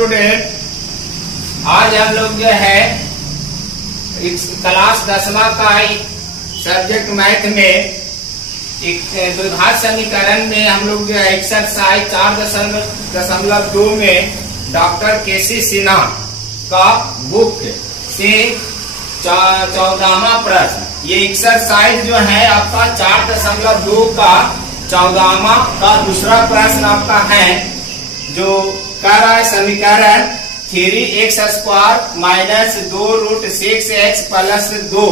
Student, आज हम लोग जो है क्लास 10वां का सब्जेक्ट मैथ में एक द्विघात समीकरण में हम लोग जो है एक्सरसाइज 4.2 में डॉक्टर केसी सिन्हा का बुक से 14वां प्रश्न, ये एक्सरसाइज जो है आपका 4.2 का 14वां का दूसरा प्रश्न आपका है, जो कह रहा है समीकरण 3x² माइनस 2√6x प्लस 2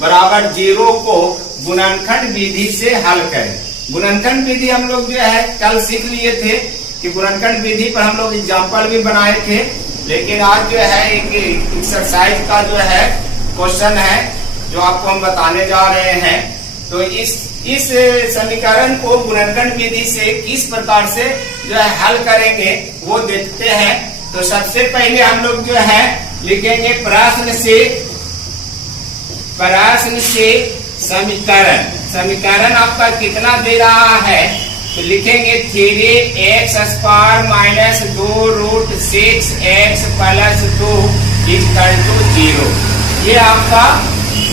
बराबर 0 को गुणनखंड विधि से हल करें। गुणनखंड विधि हम लोग जो है कल सीख लिए थे कि गुणनखंड विधि पर हम लोग एग्जाम्पल भी बनाए थे, लेकिन आज जो है एक एक्सरसाइज का जो है क्वेश्चन है जो आपको हम बताने जा रहे हैं। तो इस समीकरण को गुणनखंड विधि से किस प्रकार से जो है हल करेंगे वो देखते हैं। तो सबसे पहले हम लोग जो है लिखेंगे प्रश्न से समीकरण आपका कितना दे रहा है, तो लिखेंगे 3x² माइनस 2√6x प्लस 2 = 0। ये आपका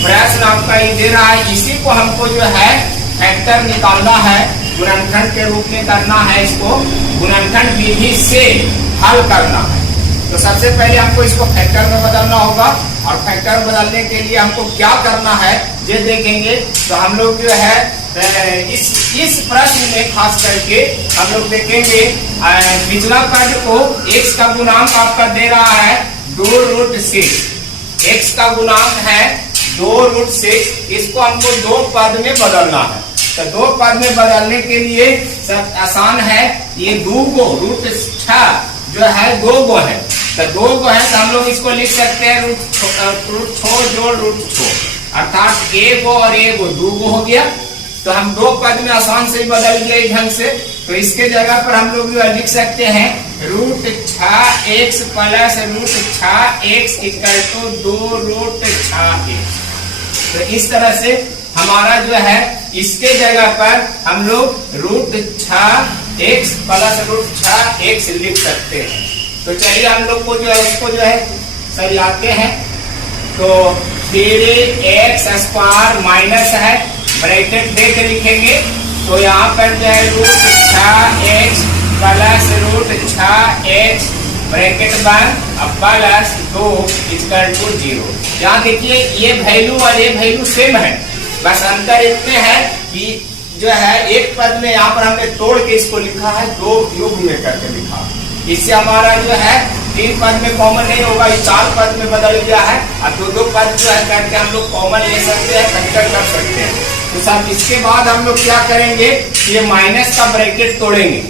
प्रश्न आपका ये दे रहा है। इसी को हमको जो है फैक्टर निकालना है, गुणनखंड के रूप में करना है, इसको गुणनखंड विधि से हल करना है। तो सबसे पहले हमको इसको फैक्टर में बदलना होगा, और फैक्टर बदलने के लिए हमको क्या करना है ये देखेंगे। तो हम लोग जो है इस प्रश्न में खास करके हम लोग देखेंगे पिछला पद को x का गुणांक आपका दे रहा है 2√6, x का गुणांक है 2√6, इसको हमको दो पद में बदलना है। तो दो पद में बदलने के लिए सब आसान है, ये 2 को √6 जो है 2 गो है, तो 2 गो है तो हम लोग इसको लिख सकते हैं √6 जोड़ √6, अर्थात 1 गो और 1 गो 2 गो हो गया। तो हम दो पद में आसान से बदल गए ढंग से। तो इसके जगह पर हम लोग जो है लिख सकते हैं √6x प्लस √6x = 2√6x। तो इस तरह से हमारा जो है इसके जगह पर हम लोग √6x प्लस √6x लिख सकते हैं। तो चलिए हम लोग को जो है उसको जो है सरियाते हैं। तो 3x² माइनस है, ब्रैकेट दे के लिखेंगे। तो यहाँ पर जो है √6x प्लस √6x ब्रैकेट बंद प्लस 2 = 0। यहाँ देखिए ये वैल्यू और ये वैल्यू सेम है, बस अंतर इतने है कि जो है एक पद में यहाँ पर हमने तोड़ के इसको लिखा है, 2 योग में करके लिखा। इससे हमारा जो है 3 पद में कॉमन नहीं होगा, ये 4 पद में बदल गया है, और 2 पद जो है करके हम लोग कॉमन ले सकते हैं, फैक्टर कर सकते हैं। तो सब इसके बाद हम लोग क्या करेंगे, ये माइनस का ब्रैकेट तोड़ेंगे।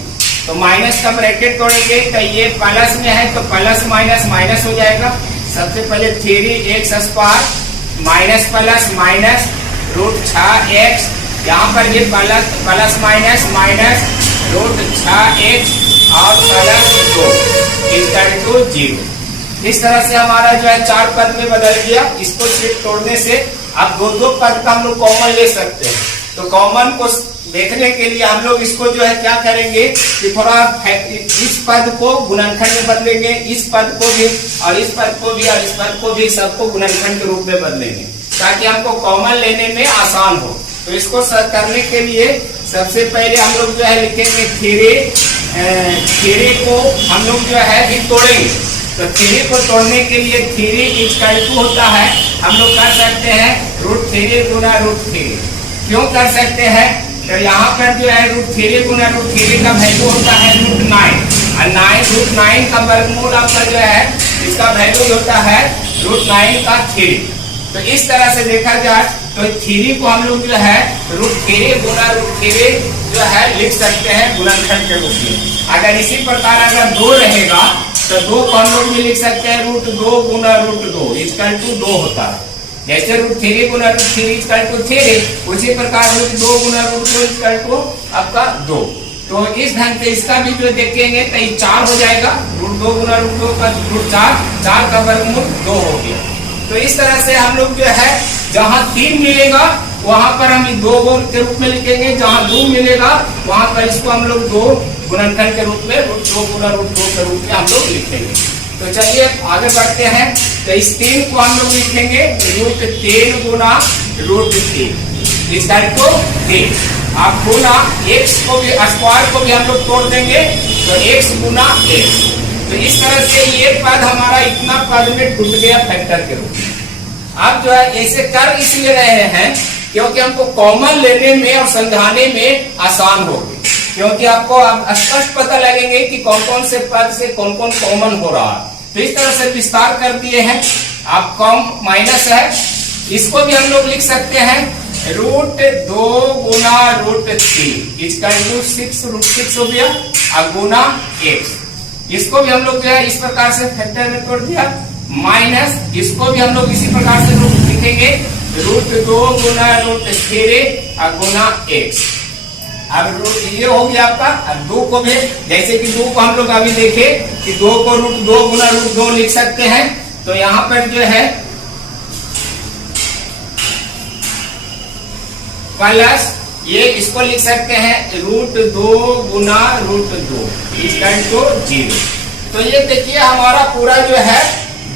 तो माइनस का ब्रैकेट तोड़ेंगे तो ये प्लस में है, तो प्लस माइनस माइनस हो जाएगा। सबसे पहले 3x² minus plus minus √6x, यहाँ पर ये प्लस माइनस माइनस √6x और प्लस 2 = 0। इस तरह से हमारा जो है 4 पद में बदल गया। इसको सिर्फ तोड़ने से अब 2 पद का हम लोग कॉमन ले सकते हैं। तो कॉमन को देखने के लिए हम लोग इसको जो है क्या करेंगे कि थोड़ा इस पद को गुणनखंड में बदलेंगे, इस पद को भी और इस पद को भी और इस पद को भी, सबको गुणनखंड के रूप में बदलेंगे ताकि हमको कॉमन लेने में आसान हो। तो इसको करने के लिए सबसे पहले हम लोग जो है लिखेंगे 3 को हम लोग जो है भी तोड़ेंगे। तो 3 को तोड़ने के लिए 3 = होता है, हम लोग कर सकते हैं √3 गुना √3। क्यों कर सकते हैं, तो यहाँ पर जो है √3 गुना √3 का वैल्यू होता है √9, और √9 का वर्गमूल आपका जो है इसका वैल्यू होता है √9 का 3। तो इस तरह से देखा जाए तो 3 को हम लोग जो है √3 गुना √3 जो है लिख सकते हैं गुणनखंड के रूप में। अगर इसी प्रकार अगर 2 रहेगा तो 2 को हम लोग भी लिख सकते हैं √2 गुना √2 = 2 होता है। जैसे √3 गुना √3 = 3, उसी प्रकार √2 गुना √2 = आपका 2। तो इस ढंग से इसका भी जो देखेंगे तो ये 4 हो जाएगा, √2 गुना √2 का √4 का वर्गमूल 2 हो गया। तो इस तरह से हम लोग जो है जहाँ 3 मिलेगा वहां पर हम दो गुण के रूप में लिखेंगे, जहां 2 मिलेगा वहां पर इसको हम लोग 2 गुणनखंड के रूप में √2 गुना √2 के रूप में हम लोग लिखेंगे। तो चलिए आगे बढ़ते हैं। तो इस 3 को हम लोग लिखेंगे √3 गुना √3 इक्वल टू 3। आप गुना x को भी स्क्वायर को भी हम लोग तोड़ देंगे तो x गुना x। तो इस तरह से ये पद हमारा इतना पद में टूट गया फैक्टर के रूप में। अब जो है ऐसे कर इसलिए रहे हैं क्योंकि हमको कॉमन लेने में और समझाने में आसान होगी, क्योंकि आपको अब स्पष्ट पता लगेंगे कि कौन कौन से पद से कौन कौन कॉमन हो रहा है। तो इस तरह से विस्तार कर दिए हैं। अब कॉम माइनस है, इसको भी हम लोग लिख सकते हैं √2 गुना √3 इक्वल टू 6 हो गया और गुना x। इसको भी हम लोग जो है इस प्रकार से फैक्टर में तोड़ दिया। माइनस इसको भी हम लोग इसी प्रकार से लिखेंगे √2 गुना √3 और गुना x। अब ये हो गया आपका। अब 2 को भी जैसे कि 2 को हम लोग अभी देखे कि 2 को √2 गुना √2 लिख सकते हैं। तो यहाँ पर जो है प्लस ये इसको लिख सकते हैं √2 गुना √2 इक्वल टू 0। तो ये देखिए हमारा पूरा जो है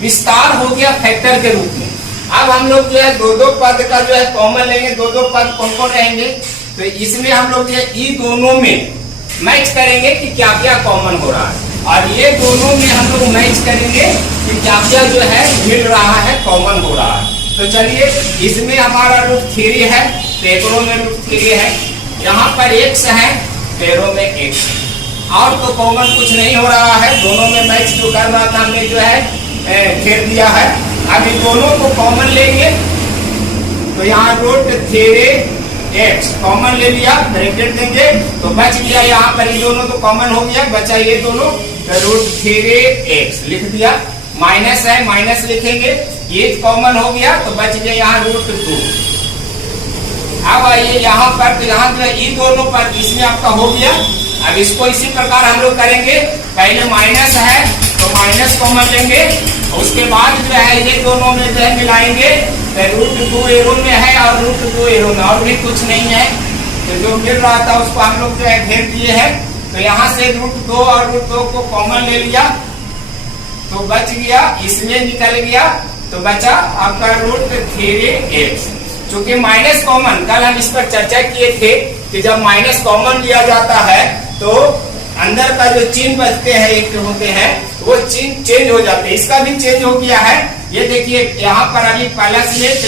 विस्तार हो गया फैक्टर के रूप में। अब हम लोग जो है दो पद का जो है कॉमन लेंगे। दो पद कौन कौन रहेंगे, तो इसमें हम लोग ये दोनों में मैच करेंगे कि क्या क्या कॉमन हो रहा है, और ये दोनों में हम लोग मैच करेंगे कि क्या क्या जो है मिल रहा है, कॉमन हो रहा है। तो चलिए इसमें हमारा √3 है, पेपरों में √3 है, यहाँ पर x है, पेरों में x है, और तो कॉमन कुछ नहीं हो रहा है। दोनों में मैच जो कर रहा था हमने जो है घेर दिया है। अब इन दोनों को कॉमन लेंगे तो यहाँ √3x कॉमन ले लिया, ब्रैकेट देंगे तो बच गया यहाँ पर। ये दोनों तो कॉमन हो गया, बचा ये दोनों, तो √3x लिख दिया। माइनस है, माइनस लिखेंगे, ये कॉमन हो गया तो बच गया यहाँ √2। अब आइए यहाँ पर, तो यहाँ जो ये दोनों पर इसमें आपका हो गया। अब इसको इसी प्रकार हम लोग करेंगे। पहले माइनस है तो माइनस कॉमन लेंगे, उसके बाद जो है ये दोनों में जो है मिलाएंगे। √2 एरो में है और √2 एरो में और भी कुछ नहीं है, तो जो मिल रहा था उसको हम लोग जो है घेर दिए हैं। तो यहाँ से √2 और √2 को कॉमन ले लिया तो बच गया, इसमें निकल गया तो बचा आपका √3x। चूंकि माइनस कॉमन, कल हम इस पर चर्चा किए थे कि जब माइनस कॉमन लिया जाता है तो अंदर का जो चिन्ह बचते हैं एक होते हैं वो चिन्ह चेंज हो जाते हैं। इसका भी चेंज हो गया है। ये देखिए यहाँ पर अभी प्लस में, तो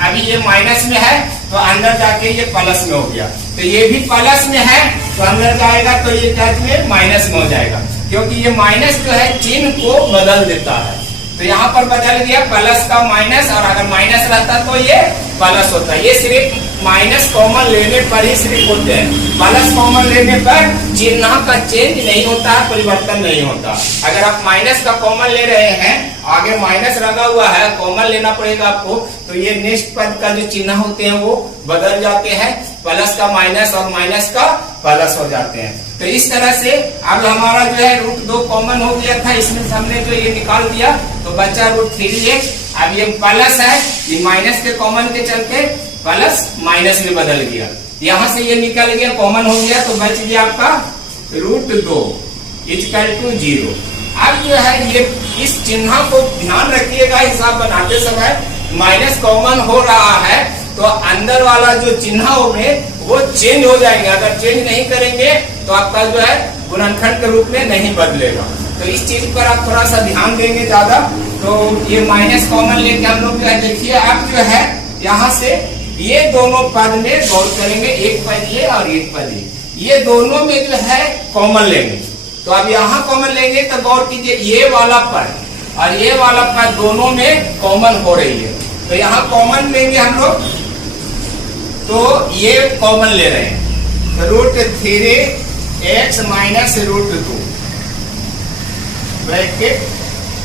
अभी ये माइनस में है तो अंदर जाके ये प्लस में हो गया। तो ये भी प्लस में है तो अंदर जाएगा तो ये क्या में माइनस में हो जाएगा, क्योंकि ये माइनस जो है चिन्ह को बदल देता है। तो यहाँ पर बदल गया प्लस का माइनस, और अगर माइनस रहता तो ये प्लस होता है। ये सिर्फ माइनस कॉमन लेने पर ही सिर्फ होते हैं। प्लस कॉमन लेने पर चिन्ह का चेंज नहीं होता है, परिवर्तन नहीं होता। अगर आप माइनस का कॉमन ले रहे हैं, आगे माइनस लगा हुआ है, कॉमन लेना पड़ेगा आपको, तो ये नेक्स्ट पद का जो चिन्ह होते हैं वो बदल जाते हैं। प्लस का माइनस और माइनस का प्लस हो जाते हैं। तो इस तरह से अब हमारा जो है √2 कॉमन हो गया था, इसमें हमने जो ये निकाल दिया तो बचा √3x। अब ये प्लस है, ये माइनस के कॉमन के चलते प्लस माइनस में बदल गया, यहाँ से ये निकल गया, कॉमन हो गया तो बच गया आपका √2 इक्वल टू 0। अब जो है ये इस चिन्ह को ध्यान रखिएगा, हिसाब बनाते समय माइनस कॉमन हो रहा है तो अंदर वाला जो चिन्ह में वो चेंज हो जाएंगे। अगर चेंज नहीं करेंगे तो आपका जो है गुणनखंड के रूप में नहीं बदलेगा। तो इस चीज पर आप थोड़ा सा ध्यान देंगे ज्यादा। तो ये माइनस कॉमन लेके हम लोग जो है देखिए, अब जो है यहाँ से ये दोनों पद में गौर करेंगे, एक पद ये और एक पद ये दोनों में जो है कॉमन लेंगे। तो अब यहाँ कॉमन लेंगे तो गौर कीजिए, ये वाला पद और ये वाला पद दोनों में कॉमन हो रही है। तो यहाँ कॉमन लेंगे हम लोग, तो ये कॉमन ले रहे हैं, √3x माइनस √2 ब्रैकेट,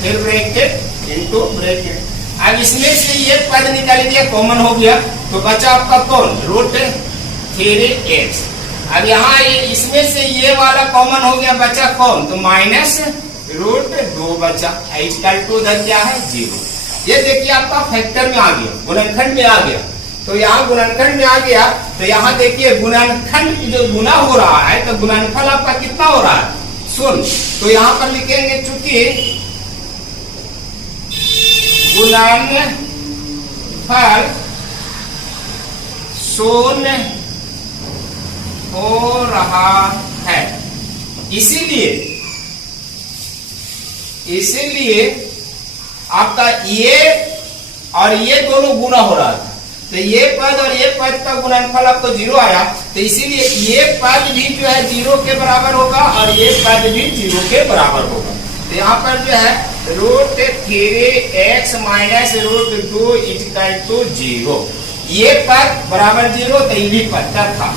फिर ब्रैकेट इनटू ब्रैकेट। अब इसमें से ये पद निकल गया, कॉमन हो गया, तो बचा आपका कौन √3x। अब यहाँ ये इसमें से ये वाला कॉमन हो गया, बचा कौन, तो माइनस √2 बचा। इक्वल टू क्या है 0। ये देखिए आपका फैक्टर में आ गया, गुणनखंड में आ गया। तो यहाँ गुणनखंड में आ गया। तो यहाँ देखिए गुणनखंड जो गुना हो रहा है, तो गुणनफल आपका कितना हो रहा है? 0। तो यहाँ पर लिखेंगे चूंकि गुणनफल 0 हो रहा है, इसीलिए आपका ये और ये दोनों गुना हो रहा था। तो ये पद और ये पद का गुणनफल आपको 0 आया, तो इसीलिए ये पद भी जो है 0 के बराबर होगा और ये पद भी 0 के बराबर होगा। तो यहाँ पर जो है √3x - √2 = 0, ये पद बराबर 0, तो ये भी पद था।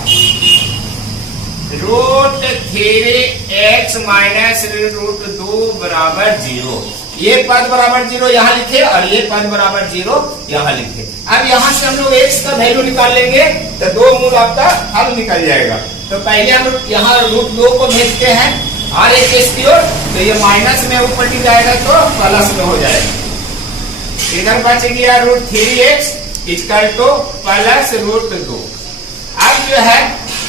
√3x - √2 बराबर 0, ये पद बराबर 0 यहाँ लिखे और ये पद बराबर 0 यहाँ लिखे। अब यहाँ से हम लोग x का वैल्यू निकाल लेंगे, तो 2 मूल आपका हल निकल जाएगा। तो पहले हम यहाँ √2 को भेजते हैं RHS की ओर, तो ये माइनस में ऊपर जाएगा तो प्लस में हो जाएगा। इधर बच गया √3x = +√2। अब जो है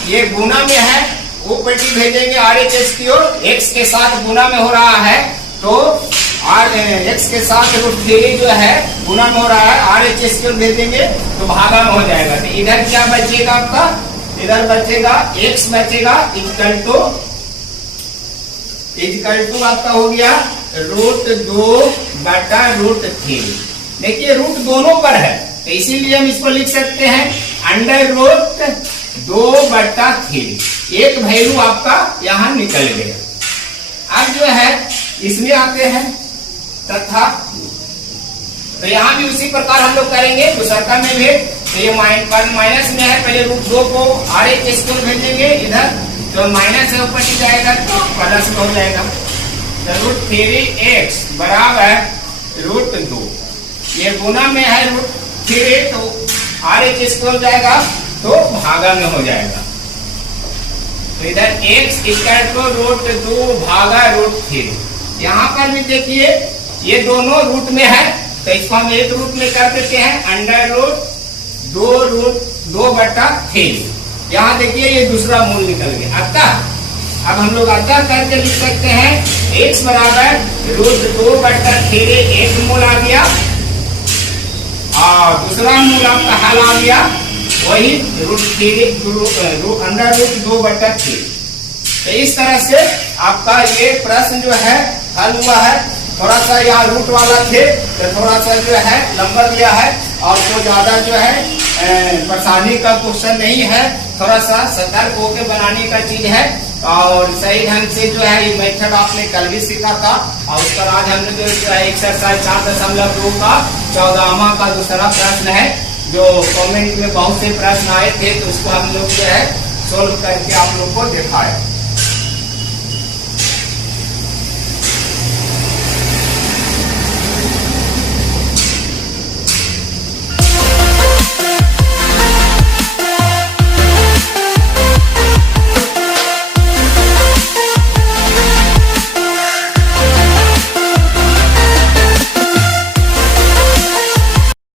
ये गुना में है, ऊपर भेजेंगे RHS की ओर, x के साथ गुना में हो रहा है, तो x के साथ √3 जो है गुना में हो रहा है, RHS की ओर भेजेंगे तो भागा में हो जाएगा। तो इधर क्या बचेगा आपका? इधर बचेगा x बचेगा इक्वल टू आपका हो गया √2/√3। देखिए रूट दोनों पर है, तो इसीलिए हम इसको लिख सकते हैं √2/3। एक वैल्यू आपका यहाँ निकल गया। अब जो है इसमें आते हैं तथा, तो यहाँ भी उसी प्रकार हम लोग करेंगे। तो सर्कल में भी तो ये माइनस में है, पहले √2 को RHS को भेजेंगे इधर, तो माइनस है ऊपर जाएगा तो प्लस में हो जाएगा। तो √3x बराबर √2, ये गुना में है √3, तो RHS को जाएगा तो भागा में हो जाएगा। तो इधर x = √2/√3। यहाँ पर भी देखिए ये दोनों रूट में है, तो इसको हम एक रूट में कर देते हैं √2/3। यहाँ देखिए ये दूसरा मूल निकल गया। अतः अब हम लोग अतः करके लिख सकते हैं x बराबर √2/3, एक मूल आ गया और दूसरा मूल आपका हल आ गया वही √2/3। तो इस तरह से आपका ये प्रश्न जो है हल हुआ है। थोड़ा सा यहाँ रूट वाला थे तो थोड़ा सा जो है लंबा दिया है, और तो ज्यादा जो है परेशानी का क्वेश्चन नहीं है, थोड़ा सा सतर्क होकर बनाने का चीज है। और सही ढंग से जो है ये मेथड आपने कल भी सीखा था, और उसका आज हमने जो है एक्सरसाइज 4.2 का 14वां का दूसरा प्रश्न है, जो कमेंट में बहुत से प्रश्न आए थे, तो उसको हम लोग जो है सोल्व करके आप लोग को दिखाए।